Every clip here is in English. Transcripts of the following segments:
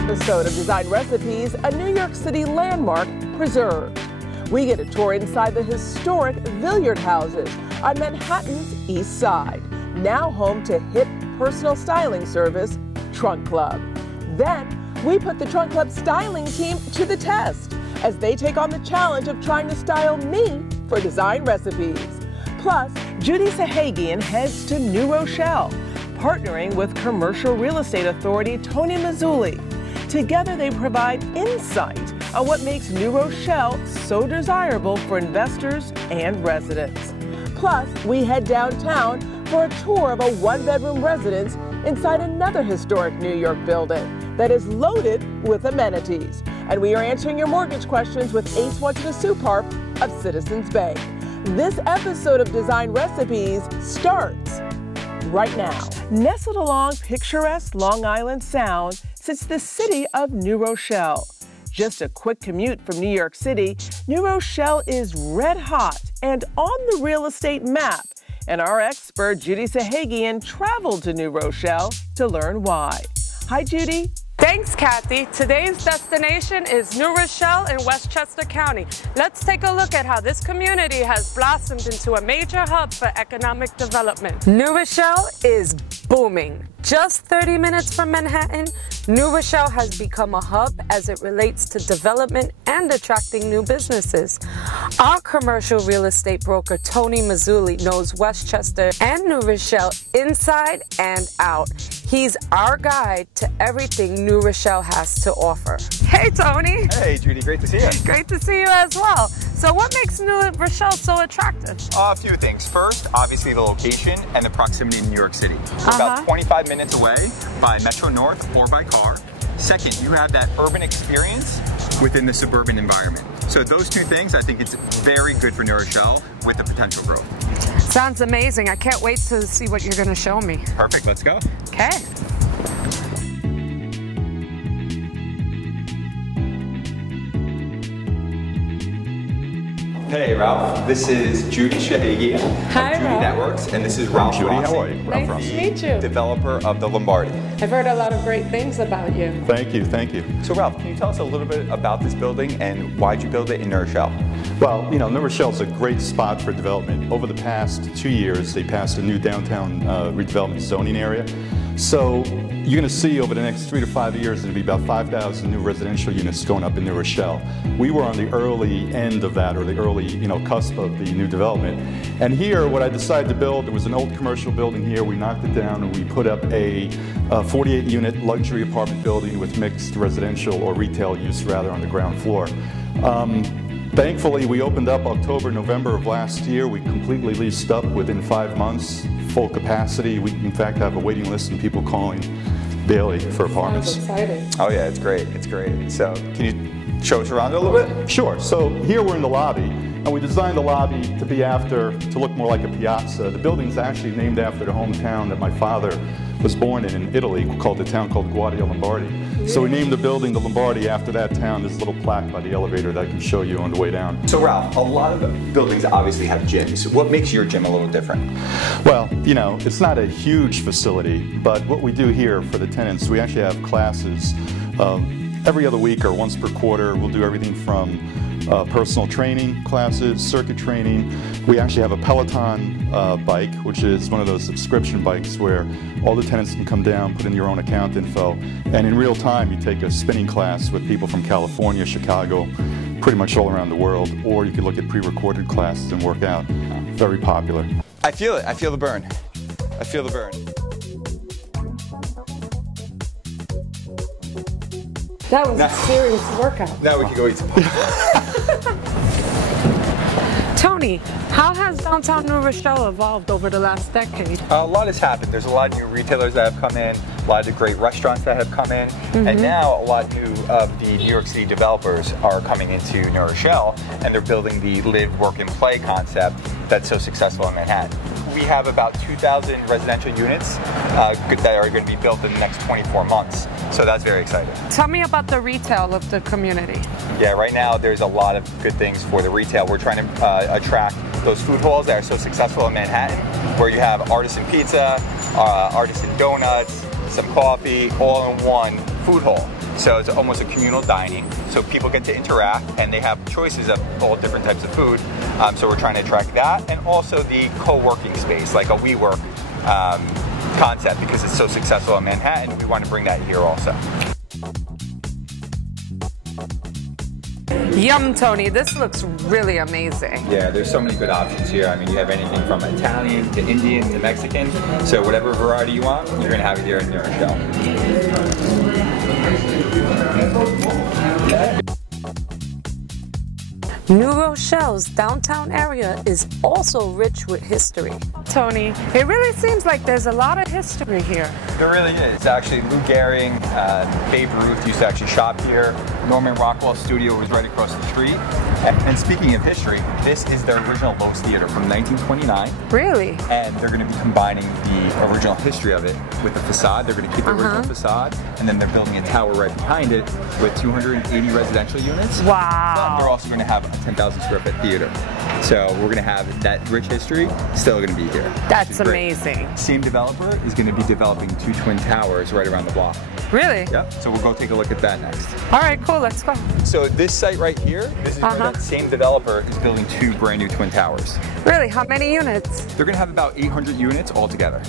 episode of Design Recipes, a New York City landmark preserved. We get a tour inside the historic Villiard houses on Manhattan's East Side, now home to hip personal styling service, Trunk Club. Then, we put the Trunk Club styling team to the test as they take on the challenge of trying to style me for Design Recipes. Plus, Judy Sahagian heads to New Rochelle, partnering with commercial real estate authority Tony Mazzulli. Together, they provide insight on what makes New Rochelle so desirable for investors and residents. Plus, we head downtown for a tour of a one-bedroom residence inside another historic New York building that is loaded with amenities. And we are answering your mortgage questions with Ace Washington Supar of Citizens Bank. This episode of Design Recipes starts right now. Nestled along picturesque Long Island Sound sits the city of New Rochelle. Just a quick commute from New York City, New Rochelle is red hot and on the real estate map. And our expert, Judy Sahagian, traveled to New Rochelle to learn why. Hi, Judy. Thanks, Kathy. Today's destination is New Rochelle in Westchester County. Let's take a look at how this community has blossomed into a major hub for economic development. New Rochelle is booming. Just 30 minutes from Manhattan, New Rochelle has become a hub as it relates to development and attracting new businesses. Our commercial real estate broker, Tony Mazzulli, knows Westchester and New Rochelle inside and out. He's our guide to everything New Rochelle has to offer. Hey, Tony. Hey, Judy. Great to see you. Great to see you as well. So what makes New Rochelle so attractive? A few things. First, obviously the location and the proximity to New York City. We're about 25 minutes away by Metro North or by car. Second, you have that urban experience within the suburban environment. So those two things, I think it's very good for New Rochelle with the potential growth. Sounds amazing. I can't wait to see what you're going to show me. Perfect. Let's go. Okay. Hey, Ralph. This is Judy Sahagian Hi, of Judy Ralph. Networks, and this is Ralph. Judy, Rossi, how are you? Nice to meet you. Developer of the Lombardi. I've heard a lot of great things about you. Thank you, thank you. So, Ralph, can you tell us a little bit about this building and why'd you build it in New Rochelle? Well, you know, New Rochelle is a great spot for development. Over the past 2 years, they passed a new downtown redevelopment zoning area. So you're going to see over the next 3 to 5 years, there'll be about 5,000 new residential units going up in New Rochelle. We were on the early end of that, or the early, cusp of the new development. And here, what I decided to build, there was an old commercial building here. We knocked it down and we put up a 48-unit luxury apartment building with mixed residential or retail use rather on the ground floor. Thankfully, we opened up October, November of last year. We completely leased up within 5 months, full capacity. We, in fact, have a waiting list and people calling daily for apartments. Sounds exciting. Oh yeah, it's great. It's great. So, can you show us around a little bit? Sure. So here we're in the lobby, and we designed the lobby to look more like a piazza. The building's actually named after the hometown that my father was born in Italy, called a town called Guardia Lombardi. So we named the building the Lombardi after that town. There's a little plaque by the elevator that I can show you on the way down. So Ralph, a lot of the buildings obviously have gyms. What makes your gym a little different? Well, it's not a huge facility, but what we do here for the tenants, we actually have classes every other week or once per quarter. We'll do everything from personal training classes, circuit training. We actually have a Peloton bike, which is one of those subscription bikes where all the tenants can come down, put in your own account info, and in real time you take a spinning class with people from California, Chicago, pretty much all around the world, or you can look at pre-recorded classes and work out. Very popular. I feel it. I feel the burn. I feel the burn. That was a serious workout. Now we can go eat some pizza. Tony, how has downtown New Rochelle evolved over the last decade? A lot has happened. There's a lot of new retailers that have come in, a lot of great restaurants that have come in, and now a lot new of the New York City developers are coming into New Rochelle, and they're building the live, work, and play concept that's so successful in Manhattan. We have about 2,000 residential units that are going to be built in the next 24 months. So that's very exciting. Tell me about the retail of the community. Yeah, right now there's a lot of good things for the retail. We're trying to attract those food halls that are so successful in Manhattan, where you have artisan pizza, artisan donuts, some coffee, all in one food hall. So it's almost a communal dining. So people get to interact and they have choices of all different types of food. So we're trying to attract that, and also the co-working space, like a WeWork concept, because it's so successful in Manhattan. We want to bring that here also. Yum, Tony, this looks really amazing. Yeah, there's so many good options here. I mean, you have anything from Italian to Indian to Mexican. So whatever variety you want, you're gonna have it here in New Rochelle. New Rochelle's downtown area is also rich with history. Tony, it really seems like there's a lot of history here. There really is. Actually, Lou Gehrig, Babe Ruth used to actually shop here. Norman Rockwell's studio was right across the street. And speaking of history, this is their original Lowe's Theater from 1929. Really? And they're going to be combining the original history of it with the facade. They're going to keep the original facade, and then they're building a tower right behind it with 280 residential units. Wow. But they're also going to have a 10,000 square foot theater. So we're going to have that rich history still going to be here. That's amazing. Same developer is going to be developing 2 twin towers right around the block. Really? Yep. So we'll go take a look at that next. All right, cool. Let's go. So this site right here, this is where that same developer is building 2 brand new twin towers. Really? How many units? They're going to have about 800 units altogether.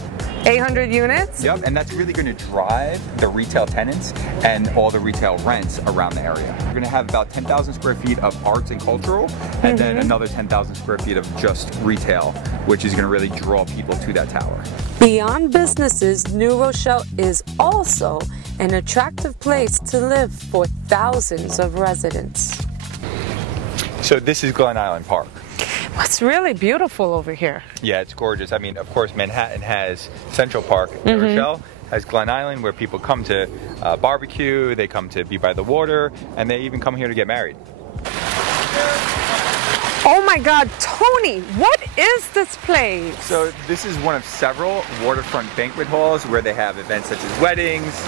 800 units? Yep, and that's really going to drive the retail tenants and all the retail rents around the area. We're going to have about 10,000 square feet of arts and cultural, and then another 10,000 square feet of just retail, which is going to really draw people to that tower. Beyond businesses, New Rochelle is also an attractive place to live for thousands of residents. So this is Glen Island Park. It's really beautiful over here. Yeah, it's gorgeous. I mean, of course, Manhattan has Central Park. New Rochelle has Glen Island, where people come to barbecue, they come to be by the water, and they even come here to get married. Oh my God, Tony, what is this place? So this is one of several waterfront banquet halls where they have events such as weddings,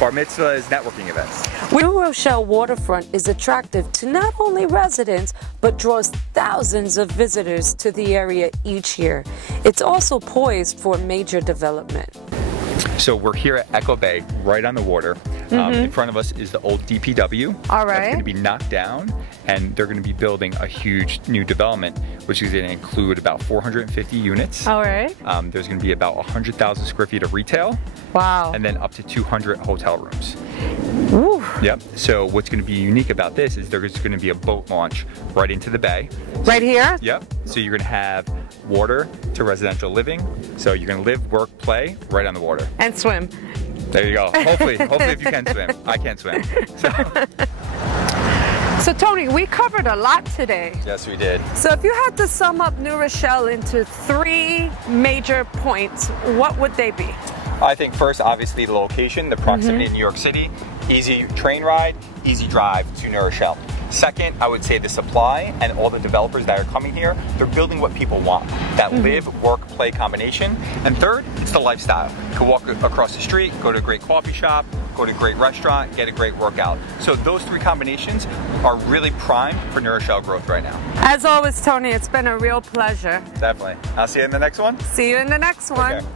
bar mitzvahs, networking events. New Rochelle waterfront is attractive to not only residents, but draws thousands of visitors to the area each year. It's also poised for major development. So we're here at Echo Bay, right on the water. In front of us is the old DPW. All right. That's going to be knocked down, and they're going to be building a huge new development, which is going to include about 450 units. All right. There's going to be about 100,000 square feet of retail. Wow. And then up to 200 hotel rooms. Ooh. Yep. So what's going to be unique about this is there's going to be a boat launch right into the bay. Right here? Yep. So you're going to have water to residential living. So you're going to live, work, play right on the water. And swim. There you go. Hopefully if you can swim. I can't swim. So Tony, we covered a lot today. Yes, we did. So if you had to sum up New Rochelle into 3 major points, what would they be? I think first, obviously, the location, the proximity in New York City, easy train ride, easy drive to New Rochelle. Second, I would say the supply and all the developers that are coming here, they're building what people want, that live, work, play combination. And third, it's the lifestyle. You can walk across the street, go to a great coffee shop, go to a great restaurant, get a great workout. So those 3 combinations are really primed for New Rochelle growth right now. As always, Tony, it's been a real pleasure. Definitely. I'll see you in the next one. See you in the next one. Okay.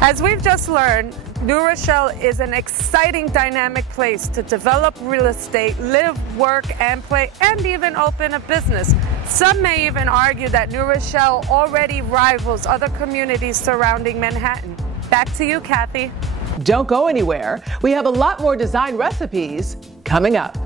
As we've just learned, New Rochelle is an exciting, dynamic place to develop real estate, live, work, and play, and even open a business. Some may even argue that New Rochelle already rivals other communities surrounding Manhattan. Back to you, Kathy. Don't go anywhere. We have a lot more design recipes coming up.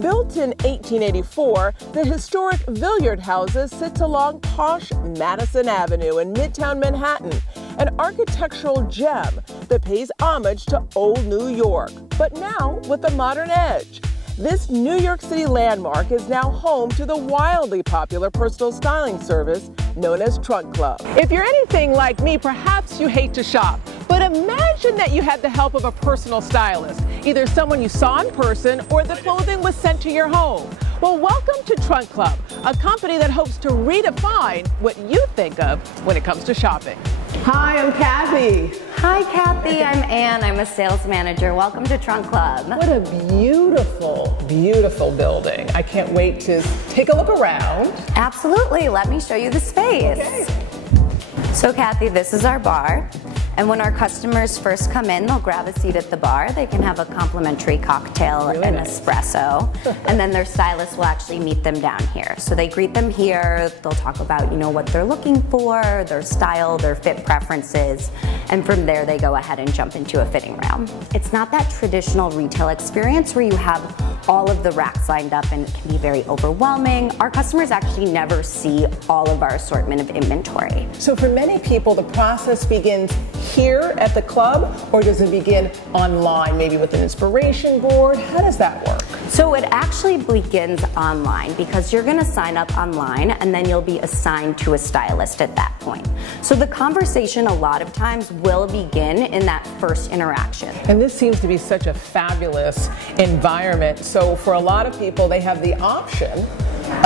Built in 1884, the historic Villiard Houses sits along posh Madison Avenue in Midtown Manhattan, an architectural gem that pays homage to old New York, but now with a modern edge. This New York City landmark is now home to the wildly popular personal styling service known as Trunk Club. If you're anything like me, perhaps you hate to shop, but imagine that you had the help of a personal stylist, either someone you saw in person or the clothing was sent to your home. Well, welcome to Trunk Club, a company that hopes to redefine what you think of when it comes to shopping. Hi, I'm Kathy. Hi, Kathy. I'm Ann. I'm a sales manager. Welcome to Trunk Club. What a beautiful, beautiful building. I can't wait to take a look around. Absolutely. Let me show you the space. Okay. So, Kathy, this is our bar. And when our customers first come in, they'll grab a seat at the bar. They can have a complimentary cocktail and espresso. And then their stylist will actually meet them down here. So they greet them here. They'll talk about, what they're looking for, their style, their fit preferences. And from there, they go ahead and jump into a fitting room. It's not that traditional retail experience where you have all of the racks lined up and it can be very overwhelming. Our customers actually never see all of our assortment of inventory. So for many people, the process begins here at the club, or does it begin online, maybe with an inspiration board? How does that work? So it actually begins online because you're gonna sign up online and then you'll be assigned to a stylist at that point. So the conversation a lot of times will begin in that first interaction. And this seems to be such a fabulous environment. So for a lot of people, they have the option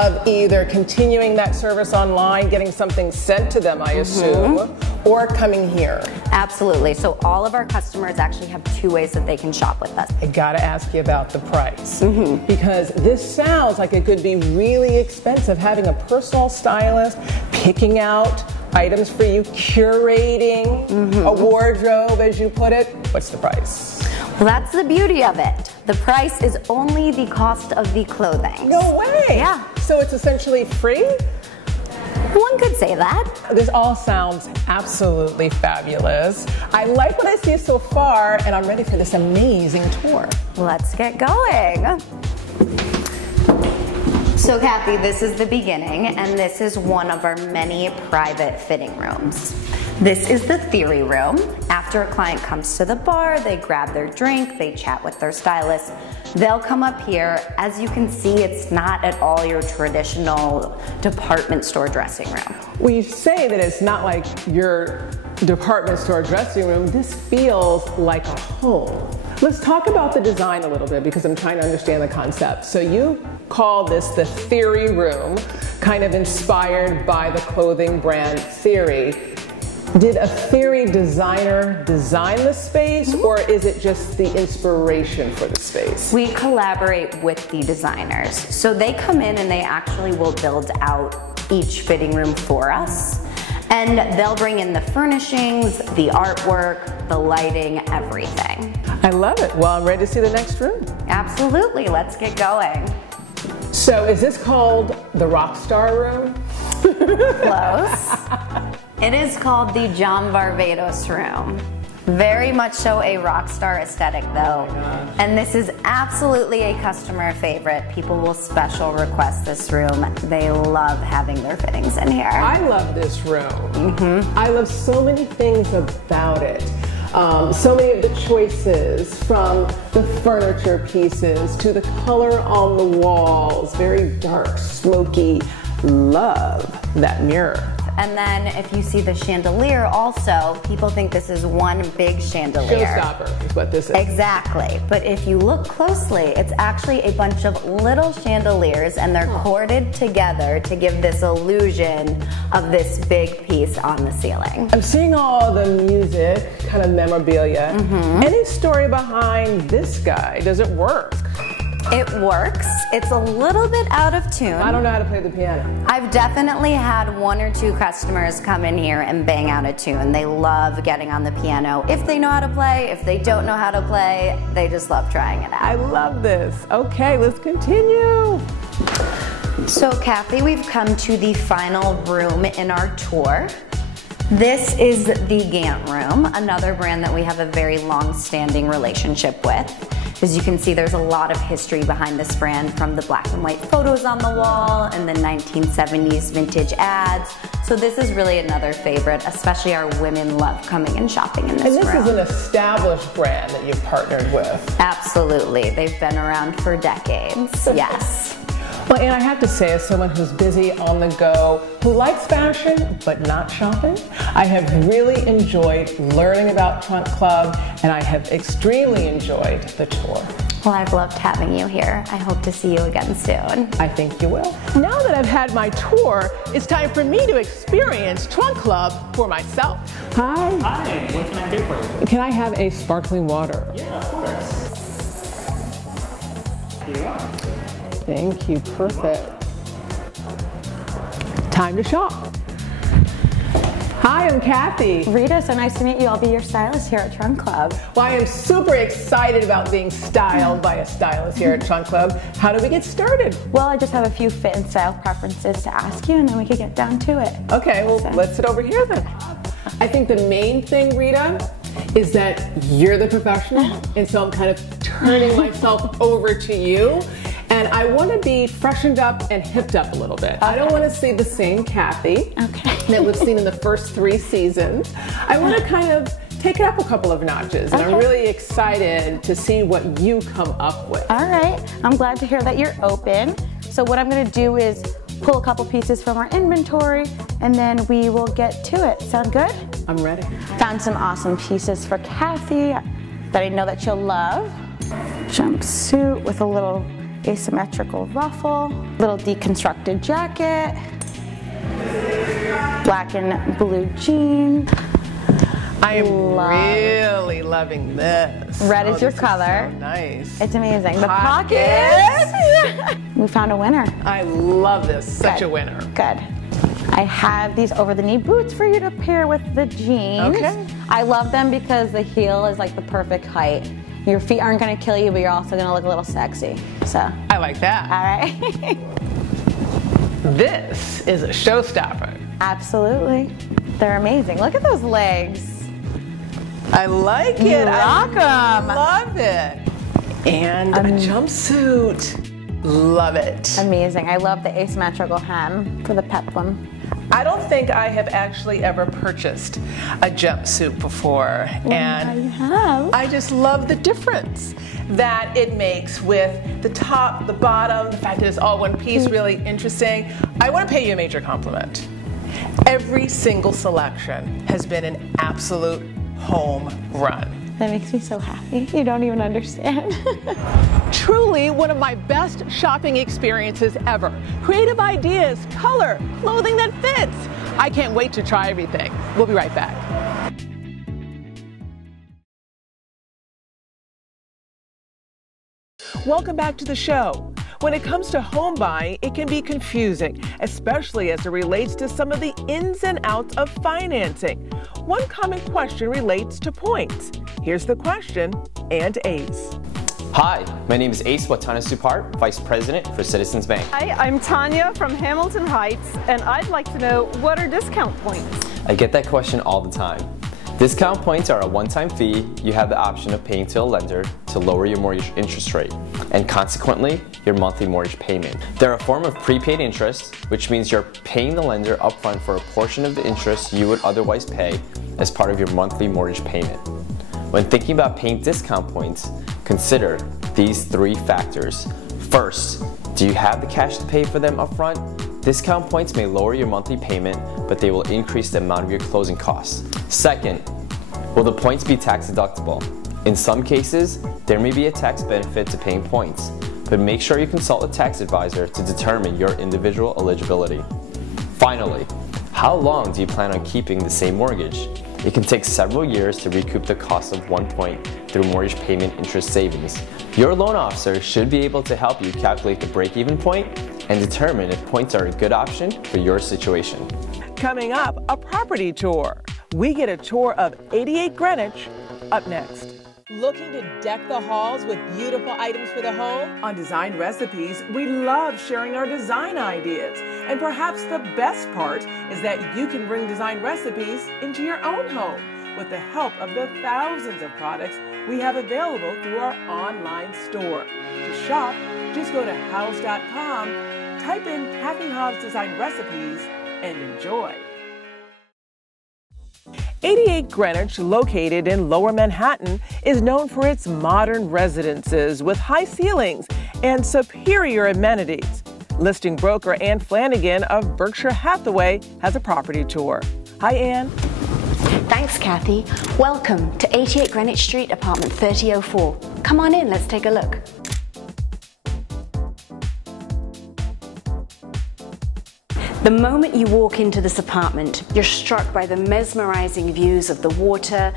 of either continuing that service online, getting something sent to them, I assume, or coming here. Absolutely. So all of our customers actually have 2 ways that they can shop with us. I gotta ask you about the price, because this sounds like it could be really expensive, having a personal stylist, picking out items for you, curating a wardrobe, as you put it. What's the price? Well, that's the beauty of it. The price is only the cost of the clothing. No way! Yeah. So it's essentially free? One could say that. This all sounds absolutely fabulous. I like what I see so far, and I'm ready for this amazing tour. Let's get going. So Kathy, this is the beginning, and this is one of our many private fitting rooms. This is the theory room. After a client comes to the bar, they grab their drink, they chat with their stylist. They'll come up here. As you can see, it's not at all your traditional department store dressing room. Well, you say that it's not like your department store dressing room. This feels like a home. Let's talk about the design a little bit because I'm trying to understand the concept. So you call this the theory room, kind of inspired by the clothing brand Theory. Did a Theory designer design the space, or is it just the inspiration for the space? We collaborate with the designers. So they come in and they actually will build out each fitting room for us. And they'll bring in the furnishings, the artwork, the lighting, everything. I love it. Well, I'm ready to see the next room. Absolutely, let's get going. So is this called the Rockstar room? Close. It is called the John Varvatos room. Very much so a rock star aesthetic though. And this is absolutely a customer favorite. People will special request this room. They love having their fittings in here. I love this room. I love so many things about it. So many of the choices, from the furniture pieces to the color on the walls, very dark, smoky. Love that mirror. And then if you see the chandelier also, people think this is one big chandelier. Showstopper is what this is. Exactly. But if you look closely, it's actually a bunch of little chandeliers, and they're corded together to give this illusion of this big piece on the ceiling. I'm seeing all the music, kind of memorabilia. Any story behind this guy? Does it work? It works. It's a little bit out of tune. I don't know how to play the piano. I've definitely had 1 or 2 customers come in here and bang out a tune. They love getting on the piano. If they know how to play, if they don't know how to play, they just love trying it out. I love this. Okay, let's continue. So Kathy, we've come to the final room in our tour. This is the Gant room, another brand that we have a very long-standing relationship with. As you can see, there's a lot of history behind this brand, from the black and white photos on the wall and the 1970s vintage ads. So this is really another favorite, especially our women love coming and shopping in this room. And this is an established brand that you've partnered with. Absolutely. They've been around for decades, yes. Well, and I have to say, as someone who's busy on the go, who likes fashion but not shopping, I have really enjoyed learning about Trunk Club, and I have extremely enjoyed the tour. Well, I've loved having you here. I hope to see you again soon. I think you will. Now that I've had my tour, it's time for me to experience Trunk Club for myself. Hi. Hi, what can I do for you? Can I have a sparkling water? Yeah, of course. Here you are. Thank you, perfect. Time to shop. Hi, I'm Kathy. Rita, so nice to meet you. I'll be your stylist here at Trunk Club. Well, I am super excited about being styled by a stylist here at Trunk Club. How do we get started? Well, I just have a few fit and style preferences to ask you, and then we could get down to it. Okay, well, let's sit over here then. I think the main thing, Rita, is that you're the professional, and so I'm kind of turning myself over to you. And I want to be freshened up and hipped up a little bit. I don't want to see the same Kathy that we've seen in the first 3 seasons. I want to kind of take it up a couple of notches, and I'm really excited to see what you come up with. All right, I'm glad to hear that you're open. So what I'm going to do is pull a couple pieces from our inventory, and then we will get to it. Sound good? I'm ready. Found some awesome pieces for Kathy that I know that she'll love. Jumpsuit with a little asymmetrical ruffle, little deconstructed jacket, black and blue jeans. I am really loving this. Red is your color. So nice. It's amazing. The pockets. We found a winner. I love this. Such a winner. Good. I have these over-the-knee boots for you to pair with the jeans. Okay. I love them because the heel is like the perfect height. Your feet aren't going to kill you, but you're also going to look a little sexy. So I like that. All right. This is a showstopper. Absolutely. They're amazing. Look at those legs. I like You it. rock 'em. I love it. And a jumpsuit. Love it. Amazing. I love the asymmetrical hem for the peplum. I don't think I have actually ever purchased a jumpsuit before, and you have. I just love the difference that it makes with the top, the bottom, the fact that it's all one piece, really interesting. I want to pay you a major compliment. Every single selection has been an absolute home run. That makes me so happy. You don't even understand. Truly one of my best shopping experiences ever. Creative ideas, color, clothing that fits. I can't wait to try everything. We'll be right back. Welcome back to the show. When it comes to home buying, it can be confusing, especially as it relates to some of the ins and outs of financing. One common question relates to points. Here's the question and Ace. Hi, my name is Ace Watana-Supart, Vice President for Citizens Bank. Hi, I'm Tanya from Hamilton Heights, and I'd like to know, what are discount points? I get that question all the time. Discount points are a one-time fee you have the option of paying to a lender to lower your mortgage interest rate, and consequently, your monthly mortgage payment. They're a form of prepaid interest, which means you're paying the lender upfront for a portion of the interest you would otherwise pay as part of your monthly mortgage payment. When thinking about paying discount points, consider these 3 factors. First, do you have the cash to pay for them upfront? Discount points may lower your monthly payment, but they will increase the amount of your closing costs. Second, will the points be tax deductible? In some cases, there may be a tax benefit to paying points, but make sure you consult a tax advisor to determine your individual eligibility. Finally, how long do you plan on keeping the same mortgage? It can take several years to recoup the cost of 1 point through mortgage payment interest savings. Your loan officer should be able to help you calculate the break-even point and determine if points are a good option for your situation. Coming up, a property tour. We get a tour of 88 Greenwich up next. Looking to deck the halls with beautiful items for the home? On Design Recipes, we love sharing our design ideas. And perhaps the best part is that you can bring design recipes into your own home with the help of the thousands of products we have available through our online store. To shop, just go to house.com, type in Kathy Hobbs Design Recipes, and enjoy. 88 Greenwich, located in Lower Manhattan, is known for its modern residences with high ceilings and superior amenities. Listing broker Ann Flanagan of Berkshire Hathaway has a property tour. Hi, Ann. Thanks, Kathy. Welcome to 88 Greenwich Street, apartment 3004. Come on in, let's take a look. The moment you walk into this apartment, you're struck by the mesmerizing views of the water,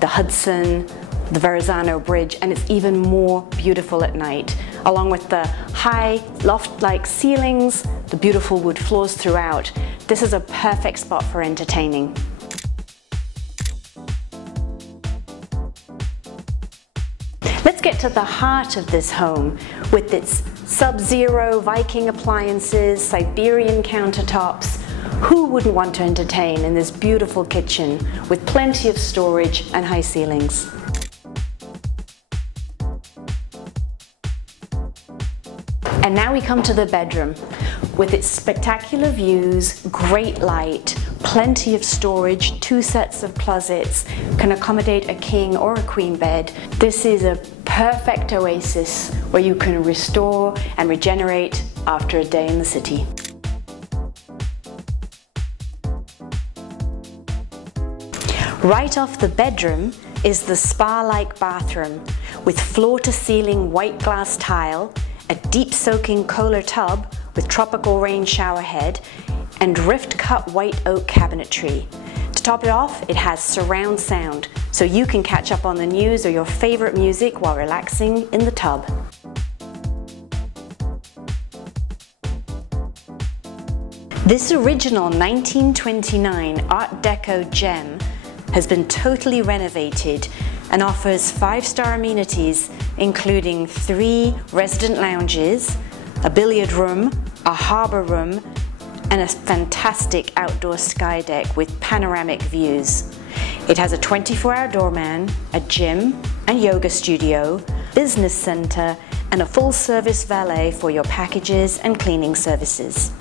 the Hudson, the Verrazano Bridge, and it's even more beautiful at night, along with the high loft-like ceilings, the beautiful wood floors throughout. This is a perfect spot for entertaining. get to the heart of this home with its Sub-Zero Viking appliances, Siberian countertops. Who wouldn't want to entertain in this beautiful kitchen with plenty of storage and high ceilings? And now we come to the bedroom. With its spectacular views, great light, plenty of storage, 2 sets of closets, can accommodate a king or a queen bed. This is a perfect oasis where you can restore and regenerate after a day in the city. Right off the bedroom is the spa-like bathroom with floor-to-ceiling white glass tile, a deep soaking Kohler tub with tropical rain shower head, and rift-cut white oak cabinetry. To top it off, it has surround sound, so you can catch up on the news or your favorite music while relaxing in the tub. This original 1929 Art Deco gem has been totally renovated and offers 5-star amenities including 3 resident lounges, a billiard room, a harbour room, and a fantastic outdoor sky deck with panoramic views. It has a 24-hour doorman, a gym and yoga studio, business centre, and a full-service valet for your packages and cleaning services.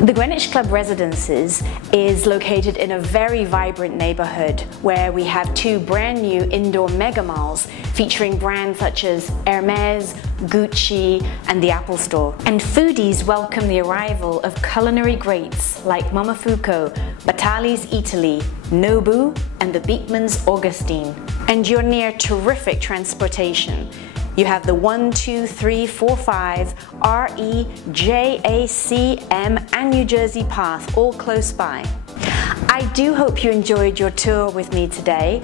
The Greenwich Club Residences is located in a very vibrant neighbourhood where we have 2 brand new indoor mega malls featuring brands such as Hermes, Gucci and the Apple Store. And foodies welcome the arrival of culinary greats like Momofuku, Batali's Italy, Nobu and the Beekman's Augustine. And you're near terrific transportation. You have the 12345 REJACM and New Jersey Path all close by. I do hope you enjoyed your tour with me today.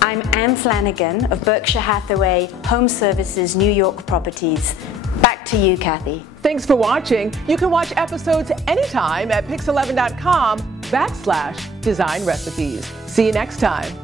I'm Anne Flanagan of Berkshire Hathaway Home Services New York Properties. Back to you, Kathy. Thanks for watching. You can watch episodes anytime at pix11.com/design recipes. See you next time.